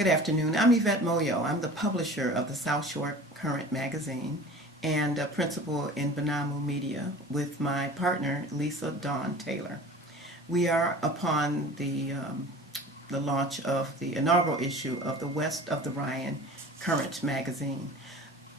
Good afternoon. I'm Yvette Moyo. I'm the publisher of the South Shore Current magazine and a principal in Banamu Media with my partner, Lisa Dawn Taylor. We are upon the launch of the inaugural issue of the West of the Rhine Current magazine.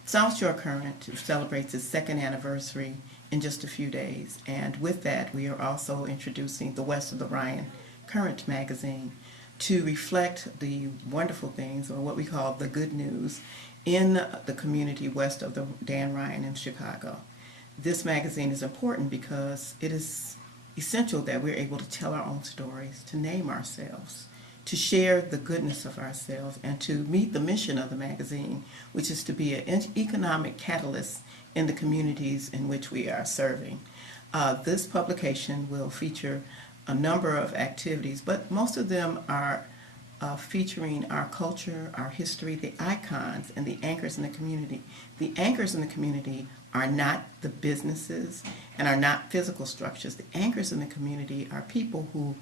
South Shore Current celebrates its second anniversary in just a few days, and with that we are also introducing the West of the Rhine Current magazine to reflect the wonderful things, or what we call the good news, in the community west of the Dan Ryan in Chicago. This magazine is important because it is essential that we're able to tell our own stories, to name ourselves, to share the goodness of ourselves, and to meet the mission of the magazine, which is to be an economic catalyst in the communities in which we are serving. This publication will feature a number of activities, but most of them are featuring our culture, our history, the icons, and the anchors in the community. The anchors in the community are not the businesses and are not physical structures. The anchors in the community are people who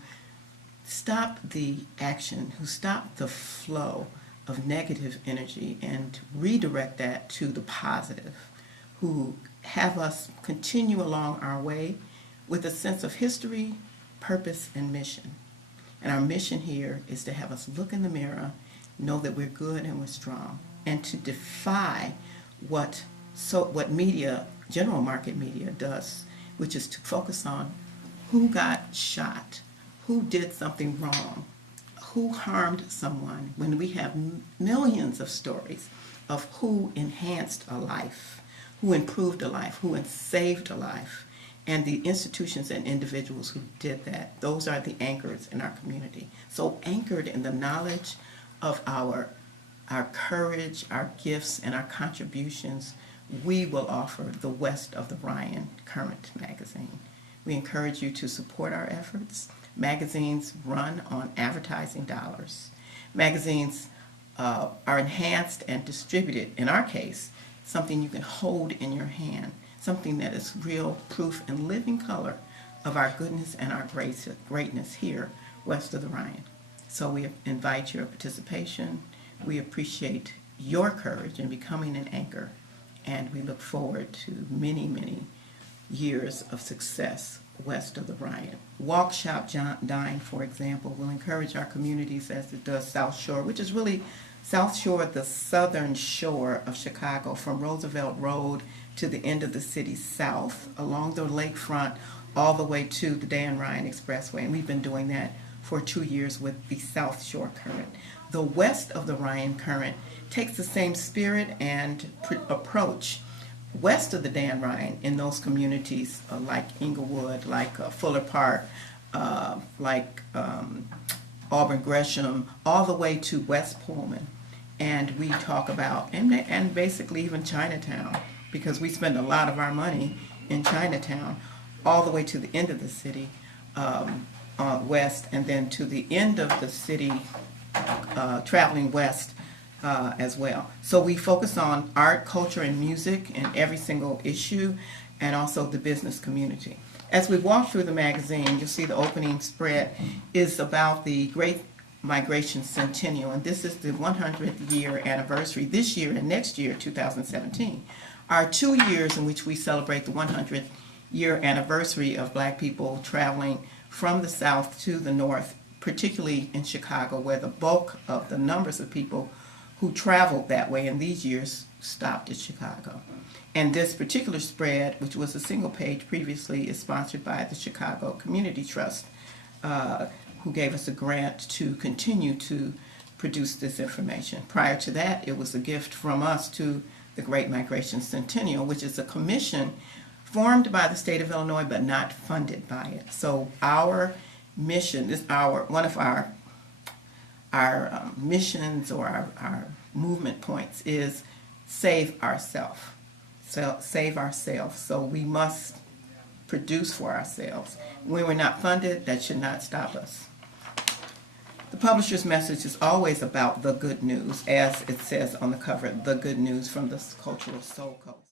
stop the action, who stop the flow of negative energy and redirect that to the positive, who have us continue along our way with a sense of history, purpose, and mission. And our mission here is to have us look in the mirror, know that we're good and we're strong, and to defy what media, general market media, does, which is to focus on who got shot, who did something wrong, who harmed someone, when we have millions of stories of who enhanced a life, who improved a life, who saved a life, and the institutions and individuals who did that. Those are the anchors in our community. So anchored in the knowledge of our courage, our gifts, and our contributions, we will offer the West of the Rhine Current magazine. We encourage you to support our efforts. Magazines run on advertising dollars. Magazines are enhanced and distributed, in our case, something you can hold in your hand, something that is real proof and living color of our goodness and our greatness here west of the Rhine. So we invite your participation. We appreciate your courage in becoming an anchor, and we look forward to many, many years of success west of the Rhine. Walk, Shop, Dine, for example, will encourage our communities as it does South Shore, which is really South Shore, the southern shore of Chicago, from Roosevelt Road to the end of the city south, along the lakefront, all the way to the Dan Ryan Expressway. And we've been doing that for 2 years with the South Shore Current. The West of the Ryan Current takes the same spirit and approach west of the Dan Ryan in those communities like Inglewood, like Fuller Park, like Auburn Gresham, all the way to West Pullman. And we talk about, and basically even Chinatown, because we spend a lot of our money in Chinatown, all the way to the end of the city, west, and then to the end of the city, traveling west as well. So we focus on art, culture, and music in every single issue, and also the business community. As we walk through the magazine, you'll see the opening spread is about the Great Migration Centennial, and this is the 100th year anniversary. This year and next year, 2017, are 2 years in which we celebrate the 100th year anniversary of Black people traveling from the South to the North, particularly in Chicago, where the bulk of the numbers of people who traveled that way in these years stopped at Chicago. And this particular spread, which was a single page previously, is sponsored by the Chicago Community Trust, who gave us a grant to continue to produce this information. Prior to that, it was a gift from us to the Great Migration Centennial, which is a commission formed by the state of Illinois but not funded by it. So our mission is one of our missions, or our movement points, is save ourselves. Save ourselves. So we must produce for ourselves. When we're not funded, that should not stop us. The publisher's message is always about the good news, as it says on the cover, the good news from the cultural soul coast.